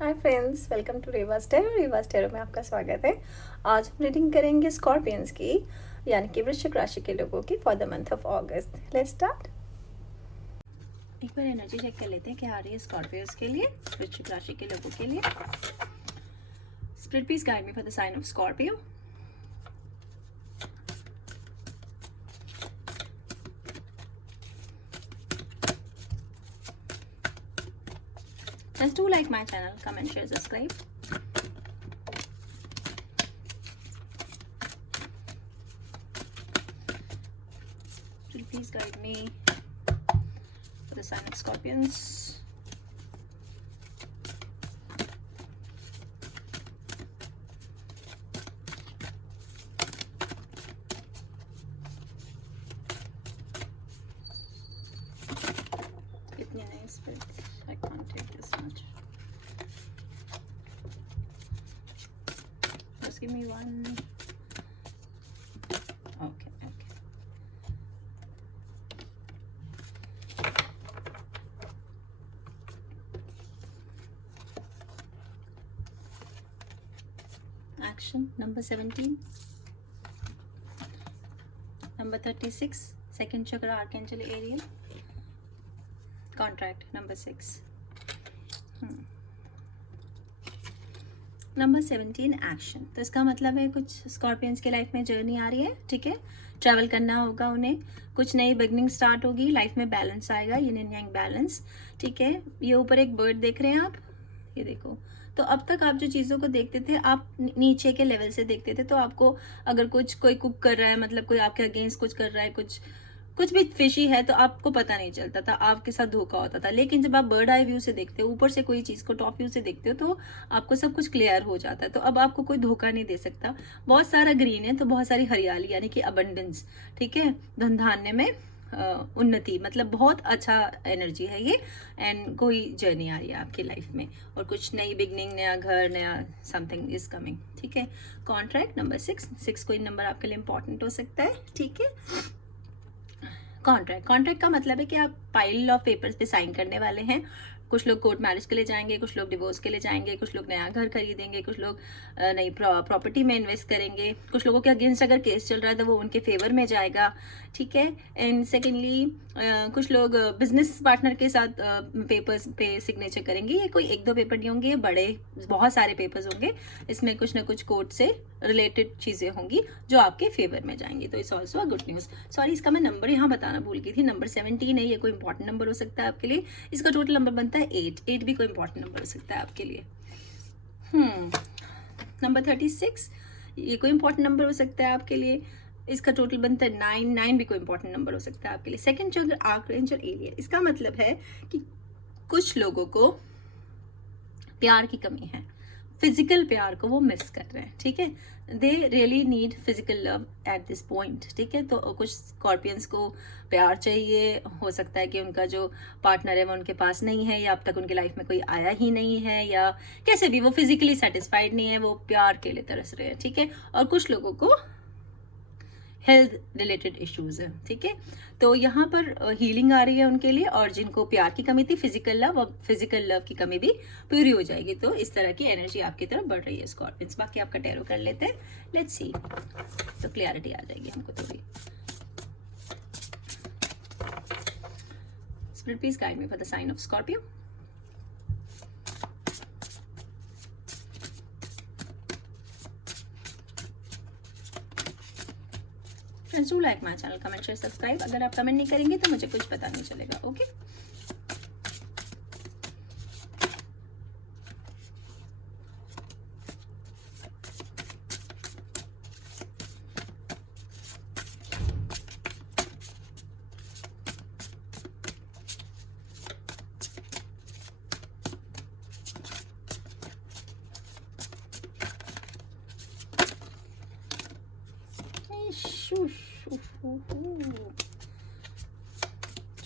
Hi friends, welcome to Reva stereo में आपका स्वागत है। आज हम रीडिंग करेंगे स्कॉर्पियंस की, यानी कि वृश्चिक राशि के लोगों की for the month of August. Let's start. एक बार एनर्जी चेक कर लेते हैं क्या आ रही है स्कॉर्पियंस के लिए, वृश्चिक राशि के लोगों के लिए। Spirit please guide me for the sign of Scorpio. Just do like my channel, comment, share, subscribe. Please guide me for the sign of Scorpions. Kitne nahi spirits? I can't take this much. Just give me one. Okay. Action number 17. Number 36. Second chakra, Archangel Ariel. Contract number 6. Number 17 action. तो इसका मतलब है कुछ Scorpions के life में journey आ रही है, ठीक है। ट्रैवल करना होगा उन्हें, कुछ नई बिगनिंग स्टार्ट होगी, लाइफ में बैलेंस आएगा, yin and yang बैलेंस, ठीक है। ये ऊपर एक बर्ड देख रहे हैं आप, ये देखो। तो अब तक आप जो चीज़ों को देखते थे, आप नीचे के लेवल से देखते थे। तो आपको अगर कोई कुक कर रहा है, मतलब कोई आपके अगेंस्ट कुछ कर रहा है, कुछ भी फिशी है, तो आपको पता नहीं चलता था, आपके साथ धोखा होता था। लेकिन जब आप बर्ड आई व्यू से देखते हो, ऊपर से कोई चीज़ को टॉप व्यू से देखते हो, तो आपको सब कुछ क्लियर हो जाता है। तो अब आपको कोई धोखा नहीं दे सकता। बहुत सारा ग्रीन है, तो बहुत सारी हरियाली, यानी कि अबंडेंस, ठीक है। धन धान्य में उन्नति, मतलब बहुत अच्छा एनर्जी है ये। एंड कोई जर्नी आ रही है आपकी लाइफ में, और कुछ नई बिगनिंग, नया घर, नया समथिंग इज कमिंग, ठीक है। कॉन्ट्रैक्ट नंबर 6 कोई नंबर आपके लिए इंपॉर्टेंट हो सकता है, ठीक है। कॉन्ट्रैक्ट का मतलब है कि आप पाइल ऑफ पेपर्स पे साइन करने वाले हैं। कुछ लोग कोर्ट मैरिज के लिए जाएंगे, कुछ लोग डिवोर्स के लिए जाएंगे, कुछ लोग नया घर खरीदेंगे, कुछ लोग नई प्रॉपर्टी में इन्वेस्ट करेंगे, कुछ लोगों के अगेंस्ट अगर केस चल रहा है तो वो उनके फेवर में जाएगा, ठीक है। एंड सेकेंडली कुछ लोग बिजनेस पार्टनर के साथ पेपर्स पे सिग्नेचर करेंगे। ये कोई 1-2 पेपर नहीं होंगे, ये बड़े बहुत सारे पेपर्स होंगे। इसमें कुछ ना कुछ कोर्ट से रिलेटेड चीज़ें होंगी जो आपके फेवर में जाएंगी। तो it's also a good news. Sorry, इसका मैं नंबर यहाँ बताना भूल गई थी। नंबर 17 है, ये कोई इंपॉर्टेंट नंबर हो सकता है आपके लिए। इसका टोटल नंबर बनता है 8 भी कोई इंपॉर्टेंट नंबर हो सकता है आपके लिए। नंबर 36, ये कोई इंपॉर्टेंट नंबर हो सकता है आपके लिए। इसका टोटल बनता है 9 भी कोई इंपॉर्टेंट नंबर हो सकता है आपके लिए। सेकंड चक्र आर्कएंजल एरियल, इसका मतलब है कि कुछ लोगों को प्यार की कमी है, फिजिकल प्यार को वो मिस कर रहे हैं, ठीक है। They really need physical love at this point, ठीक है। तो कुछ स्कॉर्पियंस को प्यार चाहिए, हो सकता है कि उनका जो पार्टनर है वो उनके पास नहीं है, या अब तक उनकी लाइफ में कोई आया ही नहीं है, या कैसे भी वो फिजिकली सेटिस्फाइड नहीं है, वो प्यार के लिए तरस रहे हैं, ठीक है। और कुछ लोगों को हेल्थ रिलेटेड इश्यूज है, ठीक है। तो यहाँ पर हीलिंग आ रही है उनके लिए, और जिनको प्यार की कमी थी, फिजिकल लव, अब फिजिकल लव की कमी भी पूरी हो जाएगी। तो इस तरह की एनर्जी आपकी तरफ बढ़ रही है स्कॉर्पियंस। बाकी आपका टैरो कर लेते हैं, लेट्स सी, तो क्लैरिटी आ जाएगी हमको थोड़ी। Spirit please guide me for the sign of Scorpio. Friends, do like my channel, comment, share, subscribe. अगर आप कमेंट नहीं करेंगे तो मुझे कुछ पता नहीं चलेगा, ओके।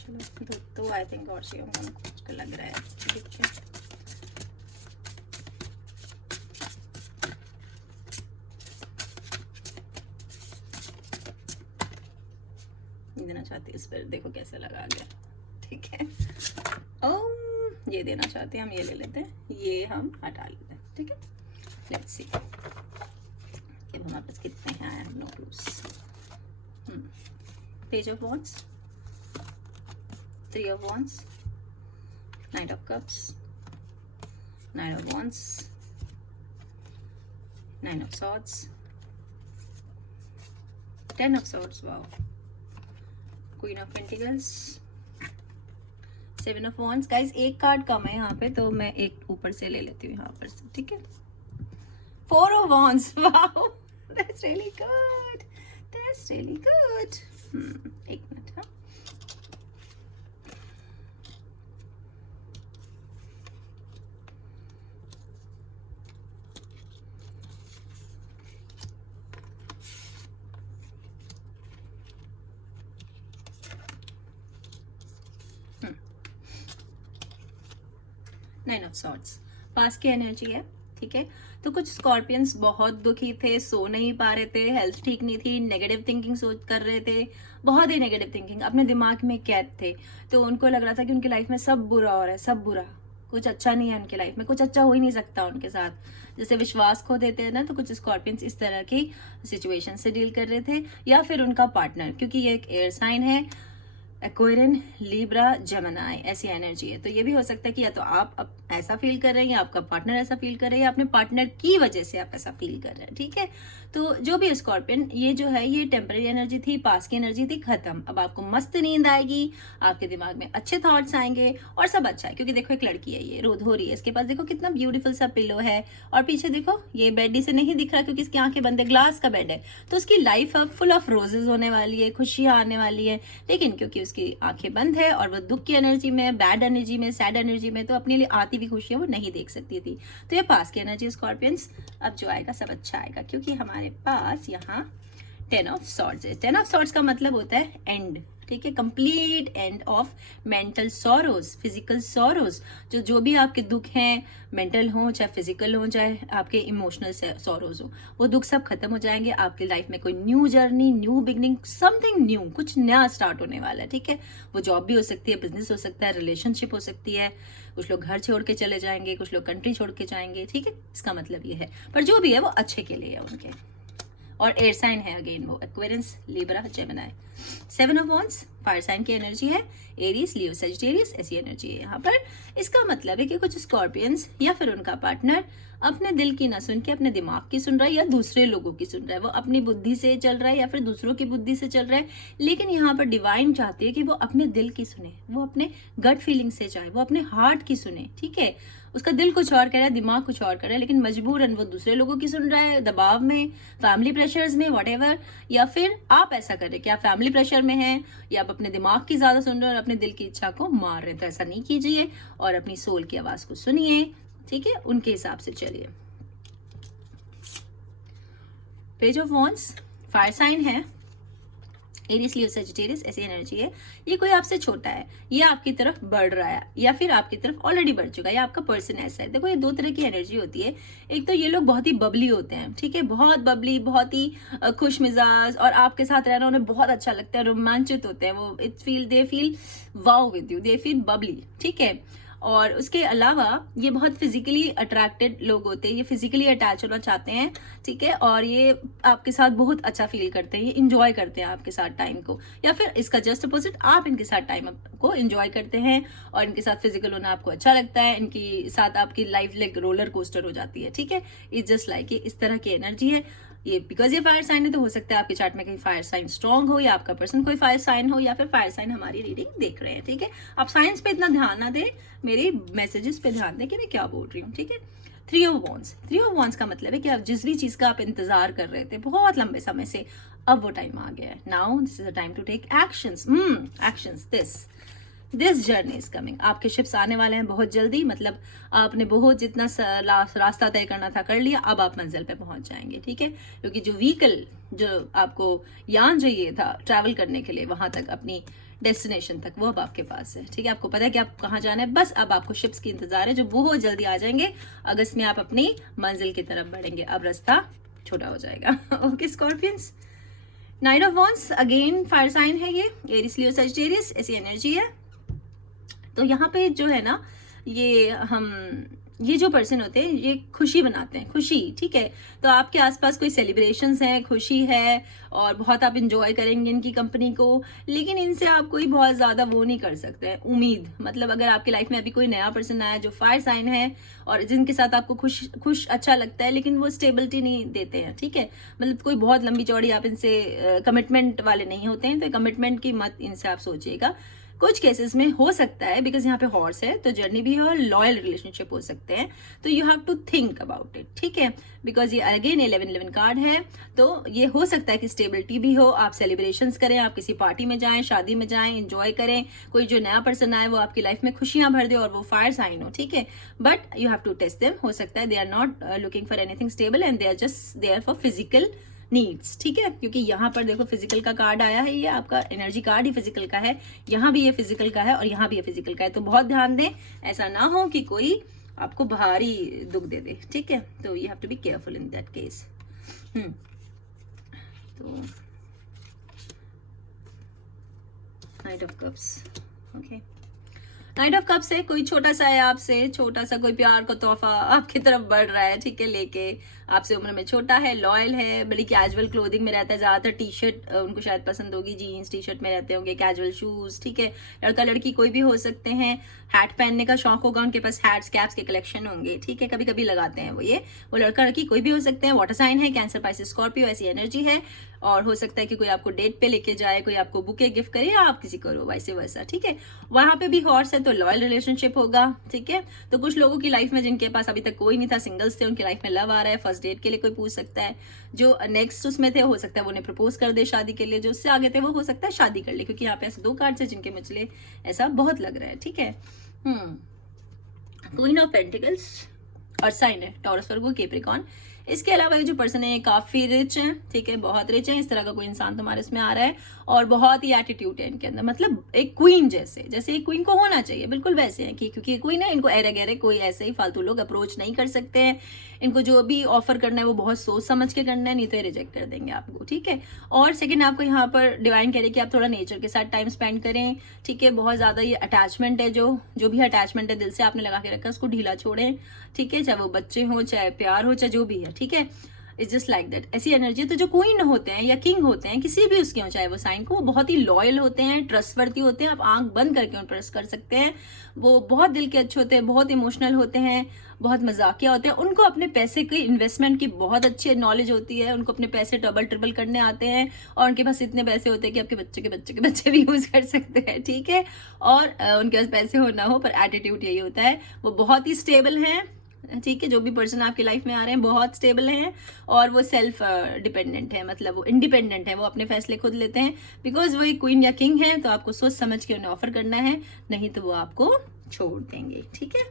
चलो तो आई थिंक और सी कुछ का लग रहा है, ठीक है। देना चाहती हूँ इस पर, देखो कैसे लगा गया, ठीक है। ये देना चाहते हैं, हम ये ले लेते हैं, ये हम हटा लेते हैं, ठीक है। लेट्स सी अब हमारे पास कितने हैं, I have no clues. Page of wands, 3 of wands, knight of cups, 9 of wands, 9 of swords, 10 of swords, wow, queen of pentacles, 7 of wands. Guys एक कार्ड कम है यहाँ पे, तो मैं एक ऊपर से ले लेती हूँ यहाँ पर से, ठीक है। 4 of wands, wow, that's really good, that's really good. एक मिनट, हाँ, नाइन ऑफ सॉर्ड्स पास की एनर्जी है, ठीक है। तो कुछ स्कॉर्पियंस बहुत दुखी थे, सो नहीं पा रहे थे, हेल्थ ठीक नहीं थी, नेगेटिव थिंकिंग सोच कर रहे थे, बहुत ही नेगेटिव थिंकिंग, अपने दिमाग में कैद थे। तो उनको लग रहा था कि उनकी लाइफ में सब बुरा हो रहा है, सब बुरा, कुछ अच्छा नहीं है उनकी लाइफ में, कुछ अच्छा हो ही नहीं सकता उनके साथ। जैसे विश्वास खो देते हैं ना, तो कुछ स्कॉर्पियंस इस तरह की सिचुएशन से डील कर रहे थे, या फिर उनका पार्टनर, क्योंकि ये एक एयर साइन है, एक्वेरियन, लिब्रा, जेमिनी, ऐसी एनर्जी है। तो ये भी हो सकता है कि या तो आप ऐसा फील कर रहे हैं, या आपका पार्टनर ऐसा फील कर रहे हैं, या अपने पार्टनर की वजह से आप ऐसा फील कर रहे हैं, ठीक है। तो जो भी स्कॉर्पियन, ये जो है ये टेम्पररी एनर्जी थी, पास की एनर्जी थी, खत्म। अब आपको मस्त नींद आएगी, आपके दिमाग में अच्छे थॉट्स आएंगे और सब अच्छा है। क्योंकि देखो एक लड़की है, ये रो रही है, इसके पास देखो कितना ब्यूटीफुल सा पिलो है, और पीछे देखो ये बेड से नहीं दिख रहा क्योंकि इसकी आंखें बंद है, ग्लास का बेड है। तो उसकी लाइफ अब फुल ऑफ रोजेज होने वाली है, खुशियां आने वाली है, लेकिन क्योंकि उसकी आंखें बंद है और वो दुख की एनर्जी में, बैड एनर्जी में, सैड एनर्जी में, तो अपने लिए आती हुई खुशियां वो नहीं देख सकती थी। तो ये पास की एनर्जी स्कॉर्पियंस, अब जो आएगा सब अच्छा आएगा, क्योंकि हमारे पास यहाँ 10 ऑफ सॉर्ड्स है। 10 ऑफ सॉर्ड्स का मतलब होता है एंड, ठीक है, complete end of mental sorrows, physical sorrows. जो भी आपके दुख हैं, मेंटल हो चाहे फिजिकल हो चाहे आपके इमोशनल सॉरोज हो, वो दुख सब खत्म हो जाएंगे। आपकी लाइफ में कोई new journey, new beginning, something new, कुछ नया स्टार्ट होने वाला है, ठीक है। वो जॉब भी हो सकती है, बिजनेस हो सकता है, रिलेशनशिप हो सकती है, कुछ लोग घर छोड़ के चले जाएंगे, कुछ लोग कंट्री छोड़ के जाएंगे, ठीक है। इसका मतलब ये है, पर जो भी है वो अच्छे के लिए है उनके। और एयर साइन है अगेन वो, Aquarius, Libra, Gemini. 7 of wands fire sign की एनर्जी है, एरीज, लियो, सजिटेरियस, ऐसी एनर्जी है यहाँ पर। इसका मतलब है कि कुछ स्कॉर्पियंस या फिर उनका पार्टनर अपने दिल की ना सुन के अपने दिमाग की सुन रहा है, या दूसरे लोगों की सुन रहा है। वो अपनी बुद्धि से चल रहा है या फिर दूसरों की बुद्धि से चल रहा है, लेकिन यहाँ पर डिवाइन चाहती है कि वो अपने दिल की सुने, वो अपने गट फीलिंग से जाए, वो अपने हार्ट की सुने, ठीक है। उसका दिल कुछ और कह रहा है, दिमाग कुछ और कर रहा है, लेकिन मजबूरन वो दूसरे लोगों की सुन रहा है, दबाव में, फैमिली प्रेशर्स में, व्हाटएवर। या फिर आप ऐसा कर रहे हैं कि आप फैमिली प्रेशर में हैं, या आप अपने दिमाग की ज्यादा सुन रहे हैं और अपने दिल की इच्छा को मार रहे हैं। तो ऐसा नहीं कीजिए और अपनी सोल की आवाज को सुनिए, ठीक है, उनके हिसाब से चलिए। Page of wands fire sign है, एरीज, लियो, सजिटेरियस, ऐसी एनर्जी है। ये कोई आपसे छोटा है, ये आपकी तरफ बढ़ रहा है, या फिर आपकी तरफ ऑलरेडी बढ़ चुका है, या आपका पर्सन ऐसा है। देखो ये 2 तरह की एनर्जी होती है। एक तो ये लोग बहुत ही बबली होते हैं, ठीक है, बहुत बबली, बहुत ही खुश मिजाज, और आपके साथ रहना उन्हें बहुत अच्छा लगता है, रोमांचित होते हैं वो, they feel wow with you, they feel Babli, ठीक है। और उसके अलावा ये बहुत फिजिकली अट्रैक्टेड लोग होते हैं, ये फिजिकली अटैच होना चाहते हैं, ठीक है, और ये आपके साथ बहुत अच्छा फील करते हैं, ये इंजॉय करते हैं आपके साथ टाइम को। या फिर इसका जस्ट अपोजिट, आप इनके साथ टाइम को इंजॉय करते हैं और इनके साथ फिजिकल होना आपको अच्छा लगता है, इनकी साथ आपकी लाइफ लाइक रोलर कोस्टर हो जाती है, ठीक है। इट्स जस्ट लाइक इस तरह की एनर्जी है ये। बिकॉज ये फायर साइन है, तो हो सकता है आपके चार्ट में कहीं फायर साइन स्ट्रांग हो, या आपका पर्सन कोई फायर साइन हो, या फिर फायर साइन हमारी रीडिंग देख रहे हैं, ठीक है। आप साइंस पे इतना ध्यान ना दें, मेरे मैसेजेस पे ध्यान दें कि मैं क्या बोल रही हूँ, ठीक है। 3 ऑफ वॉन्ड्स, 3 ऑफ वॉन्ड्स का मतलब है कि आप जिस भी चीज का आप इंतजार कर रहे थे बहुत लंबे समय से, अब वो टाइम आ गया है। Now this is a time to take actions, actions. This journey is coming, आपके शिप्स आने वाले हैं बहुत जल्दी। मतलब आपने बहुत जितना रास्ता तय करना था कर लिया, अब आप मंजिल पे पहुंच जाएंगे, ठीक है। क्योंकि जो व्हीकल, जो आपको यान चाहिए था ट्रैवल करने के लिए वहां तक, अपनी डेस्टिनेशन तक, वो अब आपके पास है, ठीक है। आपको पता है कि आप कहाँ जाना है, बस अब आपको शिप्स की इंतजार है जो बहुत जल्दी आ जाएंगे। अगस्त में आप अपनी मंजिल की तरफ बढ़ेंगे, अब रास्ता छोटा हो जाएगा। Okay Scorpions, knight of wands again fire sign है ये, एरीज, लियो, सजिटेरियस, ऐसी एनर्जी है। तो यहाँ पे जो है ना, ये जो पर्सन होते हैं ये खुशी बनाते हैं, खुशी, ठीक है। तो आपके आसपास कोई सेलिब्रेशंस हैं, खुशी है और बहुत आप इंजॉय करेंगे इनकी कंपनी को, लेकिन इनसे आप कोई बहुत ज़्यादा वो नहीं कर सकते हैं उम्मीद। मतलब अगर आपकी लाइफ में अभी कोई नया पर्सन आया जो फायर साइन है और जिनके साथ आपको खुश अच्छा लगता है, लेकिन वो स्टेबिलिटी नहीं देते हैं, ठीक है। मतलब कोई बहुत लंबी चौड़ी आप इनसे कमिटमेंट वाले नहीं होते हैं, तो कमिटमेंट की मत इनसे आप सोचिएगा। कुछ केसेस में हो सकता है, बिकॉज यहाँ पे हॉर्स है तो जर्नी भी है और लॉयल रिलेशनशिप हो सकते हैं, तो you have to think about it, ठीक है। बिकॉज ये अगेन 11-11 कार्ड है, तो ये हो सकता है कि स्टेबिलिटी भी हो, आप सेलिब्रेशंस करें, आप किसी पार्टी में जाएं, शादी में जाएं, एंजॉय करें, कोई जो नया पर्सन आए वो आपकी लाइफ में खुशियां भर दे और वो फायर साइन हो, ठीक है। But you have to test them. हो सकता है they are not looking for anything stable and they are just there for physical needs, ठीक है। क्योंकि यहाँ पर देखो फिजिकल का कार्ड आया है, ये आपका एनर्जी कार्ड ही फिजिकल का है, यहाँ भी ये फिजिकल का है और यहाँ भी ये फिजिकल का है, तो बहुत ध्यान दें, ऐसा ना हो कि कोई आपको भारी दुख दे दे, ठीक है। तो you have to be careful in that case. तो knight of cups, okay. Knight of cups है, कोई छोटा सा है आपसे, छोटा सा कोई प्यार का तोहफा आपकी तरफ बढ़ रहा है, ठीक है, लेके आपसे उम्र में छोटा है, लॉयल है, बड़ी कैजुअल क्लोथिंग में रहता है, ज्यादातर टी शर्ट उनको शायद पसंद होगी, जीन्स टी शर्ट में रहते होंगे, कैजुअल शूज, ठीक है। लड़का लड़की कोई भी हो सकते हैं, हैट पहनने का शौक होगा उनके पास, हैट्स कैप्स के कलेक्शन होंगे, ठीक है, कभी कभी लगाते हैं वो लड़का लड़की कोई भी हो सकते हैं, वाटर साइन है, कैंसर पाइसेस स्कॉर्पियो, ऐसी एनर्जी है। और हो सकता है कि कोई आपको डेट पे लेके जाए, कोई आपको बुके गिफ्ट करे या आप किसी करो, वैसे वैसा, ठीक है। वहां पे भी हॉर्स है तो लॉयल रिलेशनशिप होगा, ठीक है। तो कुछ लोगों की लाइफ में जिनके पास अभी तक कोई नहीं था, सिंगल्स थे, उनकी लाइफ में लव आ रहा है, फर्स्ट डेट के लिए कोई पूछ सकता है, जो नेक्स्ट उसमें थे हो सकता है वो उन्हें प्रपोज कर दे शादी के लिए, जो उससे आगे थे वो हो सकता है शादी कर ले, क्योंकि यहाँ पे ऐसे 2 कार्ड्स है जिनके मुझे ऐसा बहुत लग रहा है, ठीक है। क्वीन ऑफ पेंटिकल्स और साइन है टॉरस, वर्गो, कैप्रिकॉर्न। इसके अलावा ये जो पर्सन है ये काफी रिच है, ठीक है, बहुत रिच है, इस तरह का कोई इंसान तुम्हारे इसमें आ रहा है और बहुत ही एटीट्यूड है इनके अंदर, मतलब एक क्वीन जैसे एक क्वीन को होना चाहिए, बिल्कुल वैसे है कि क्योंकि क्वीन है, इनको एरे गहरे कोई ऐसे ही फालतू लोग अप्रोच नहीं कर सकते हैं, इनको जो भी ऑफर करना है वो बहुत सोच समझ के करना है, नहीं तो ये रिजेक्ट कर देंगे आपको, ठीक है। और सेकंड आपको यहाँ पर डिवाइन कह रहे कि आप थोड़ा नेचर के साथ टाइम स्पेंड करें, ठीक है। बहुत ज्यादा ये अटैचमेंट है, जो भी अटैचमेंट है दिल से आपने लगा के रखा है उसको ढीला छोड़ें, ठीक है, चाहे वो बच्चे हो, चाहे प्यार हो, चाहे जो भी है, ठीक है। इट्स जस्ट लाइक दैट, ऐसी एनर्जी। तो जो क्वीन होते हैं या किंग होते हैं किसी भी उसके हो, चाहे वो साइन को, वो बहुत ही लॉयल होते हैं, ट्रस्टवर्दी होते हैं, आप आंख बंद करके उन ट्रस्ट कर सकते हैं, वो बहुत दिल के अच्छे होते हैं, बहुत इमोशनल होते हैं, बहुत मजाकिया होते हैं, उनको अपने पैसे की इन्वेस्टमेंट की बहुत अच्छी नॉलेज होती है, उनको अपने पैसे डबल ट्रिपल करने आते हैं और उनके पास इतने पैसे होते हैं कि आपके बच्चे के बच्चे के बच्चे भी यूज कर सकते हैं, ठीक है। और उनके पास पैसे हो ना हो पर एटीट्यूड यही होता है, वो बहुत ही स्टेबल हैं, ठीक है। जो भी पर्सन आपकी लाइफ में आ रहे हैं बहुत स्टेबल हैं और वो सेल्फ डिपेंडेंट है, मतलब वो इंडिपेंडेंट है, वो अपने फैसले खुद लेते हैं, बिकॉज वो एक क्वीन या किंग है, तो आपको सोच समझ के उन्हें ऑफर करना है, नहीं तो वो आपको छोड़ देंगे, ठीक है।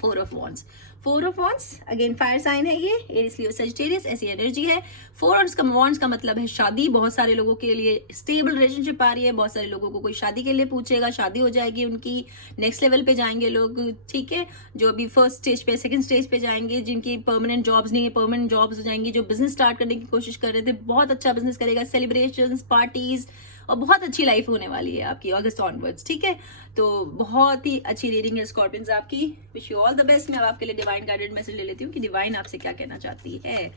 4 of wands, 4 of wands again fire sign है ये, एरीज लियो सजिटेरियस, ऐसी एनर्जी है। 4 ऑफ वॉन्ड्स का मतलब है शादी, बहुत सारे लोगों के लिए स्टेबल रिलेशनशिप आ रही है, बहुत सारे लोगों को कोई शादी के लिए पूछेगा, शादी हो जाएगी उनकी, नेक्स्ट लेवल पे जाएंगे लोग, ठीक है। जो अभी फर्स्ट स्टेज पे, सेकंड स्टेज पे जाएंगे, जिनकी परमानेंट जॉब्स नहीं है, परमानेंट जॉब्स हो जाएंगी, जो बिजनेस स्टार्ट करने की कोशिश कर रहे थे बहुत अच्छा बिजनेस करेगा, सेलिब्रेशंस, पार्टीज और बहुत अच्छी लाइफ होने वाली है आपकी अगस्त ऑनवर्ड्स, ठीक है। तो बहुत ही अच्छी रीडिंग है स्कॉर्पियंस आपकी, wish you all the best. मैं अब आपके लिए डिवाइन गाइडेड मैसेज ले लेती हूँ कि डिवाइन आपसे क्या कहना चाहती है।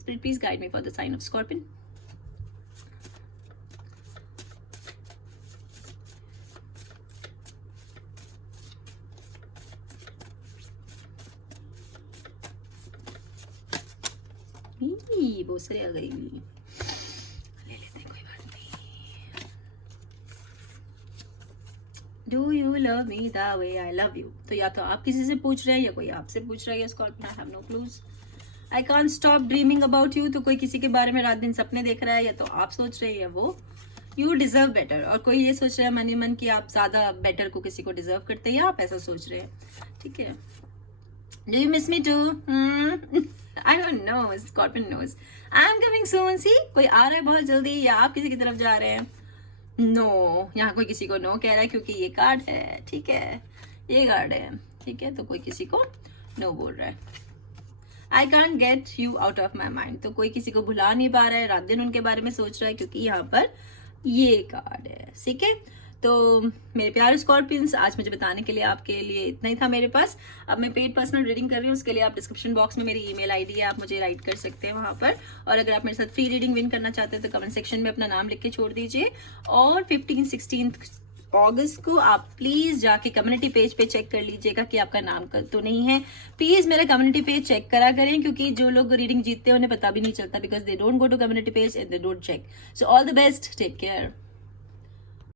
Spirit please guide me for the sign of scorpion. बोसरे आ गई, ले लेते हैं, कोई बात नहीं। Do you love me the way I love you, तो या तो आप किसी से पूछ रहे हैं या कोई आपसे पूछ रहा है, Scorpion, I have no clues. I can't stop dreaming about you, तो कोई किसी के बारे में रात दिन सपने देख रहा है, या तो आप सोच रहे हैं या वो। यू डिजर्व बेटर, और कोई ये सोच रहा है मन ही मन कि आप ज्यादा बेटर को किसी को डिजर्व करते हैं, या आप ऐसा सोच रहे हैं, ठीक है। Do you miss me too? I don't know, scorpion knows I am coming soon. See कोई आ रहा है बहुत जल्दी, या आप किसी की तरफ जा रहे हैं? नो, यहाँ कोई किसी को नो कह रहा है क्योंकि ये कार्ड है, ठीक है, ये कार्ड है, ठीक है, तो कोई किसी को नो बोल रहा है। I can't get you out of my mind, तो कोई किसी को भुला नहीं पा रहा है, रात दिन उनके बारे में सोच रहा है क्योंकि यहाँ पर ये कार्ड है, ठीक है। तो मेरे प्यारे स्कॉर्पियंस, आज मुझे बताने के लिए आपके लिए इतना ही था मेरे पास। अब मैं पेड पर्सनल रीडिंग कर रही हूँ, उसके लिए आप डिस्क्रिप्शन बॉक्स में मेरी ईमेल आईडी है, आप मुझे राइट कर सकते हैं वहाँ पर। और अगर आप मेरे साथ फ्री रीडिंग विन करना चाहते हैं तो कमेंट सेक्शन में अपना नाम लिख के छोड़ दीजिए। और 15-16 अगस्त को आप प्लीज जाके कम्युनिटी पेज पे चेक कर लीजिएगा कि आपका नाम तो नहीं है। प्लीज मेरा कम्युनिटी पेज चेक करा करें, क्योंकि जो लोग रीडिंग जीतते हैं उन्हें पता भी नहीं चलता, because they don't go to community page and they don't check. So all the best, take care.